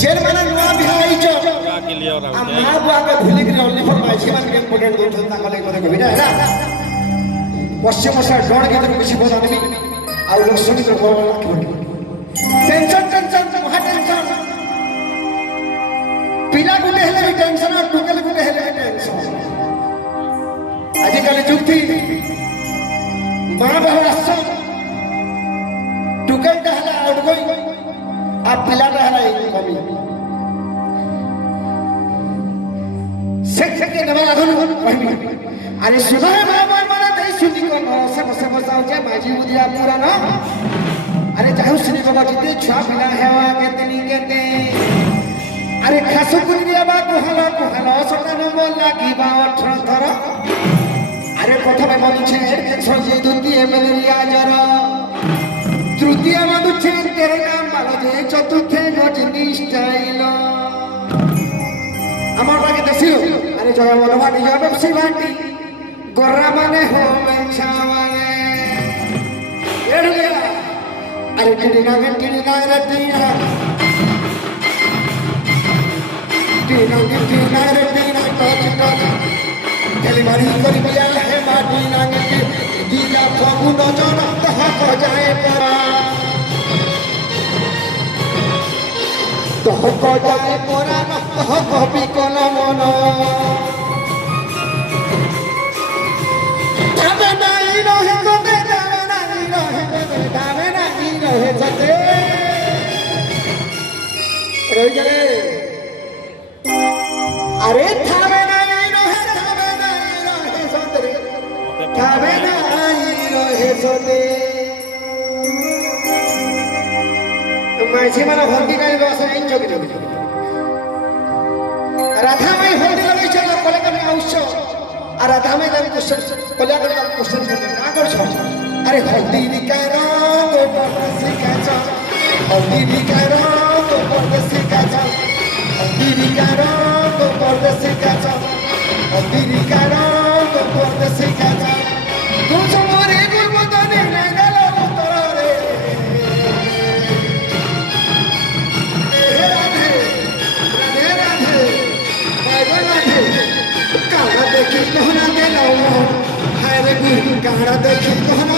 jail माने नुआ बिहाई छ आ मां बुआ के भूली के ओनली फॉर माइजी मान के इम्पोर्टेंट दो था ताकले करे कभी ना पश्चिम से डर के तो किसी बोला नहीं आ लोग सुनी तो बोल टेंशन टेंशन महा टेंशन पिला गुटे हेले टेंशन और टुकल गुटे हेले टेंशन आजिकल जुग थी मां बाबा आस टुकल डहला आउट गई आ पिला डहला कमी सेक्शन के नवा लागल अरे सुनो है बाबा मारा दे सुनी को सब सब जाओ माजी बुदिया पूरा ना अरे जाऊ सुनी बाबा किते छुआ बिना हेवा केतनी केते अरे खासु कुरिया बा कुहला सटानो मोल लागी बा 18 थर अरे प्रथमे मनुष्य कैंसर जे द्वितीय मलेरिया जर तृतीय मनुष्य तेरे नाम मालो जे चतुर्थे गजनी स्टाइल আমার বাকি দেশিও আরে জয় বলবা নিজ ব্যবসী বাটি গররা মানে হো মেছা মানে এড় গেলা আরে টিড়ি না রে টিড়া রে টিড়া টচ টচ ডেলিভারি করি দিয়া হে মাটি না গে দিলা ফাগুন জন তহক যায় পরা তহক যায় পরা তহক বিকল মন দামে নাই রহে সতে দামে নাই রহে সতে রই গেলে আরে থামে নাই রহে সতে থামে নাই রহে সতে মাঝে মানে হলদি গাড়ি বসে আইন চকি চকি রাধা মাই হলদি লাগাইছ না কলে কলে আউছ আর রাধা মাই দাম কোশ্চেন কলে কলে কোশ্চেন না করছ আরে হলদি নিকার গো পরদেশি কাছ হলদি নিকার গো পরদেশি কাছ হলদি নিকার গো পরদেশি কাছ হলদি নিকার গো পরদেশি কাছ তুজ মোরে গুলবদনে লাগাল উত্তরে देखी कहना दे लो हाय रे गुरु कहना देखी कहना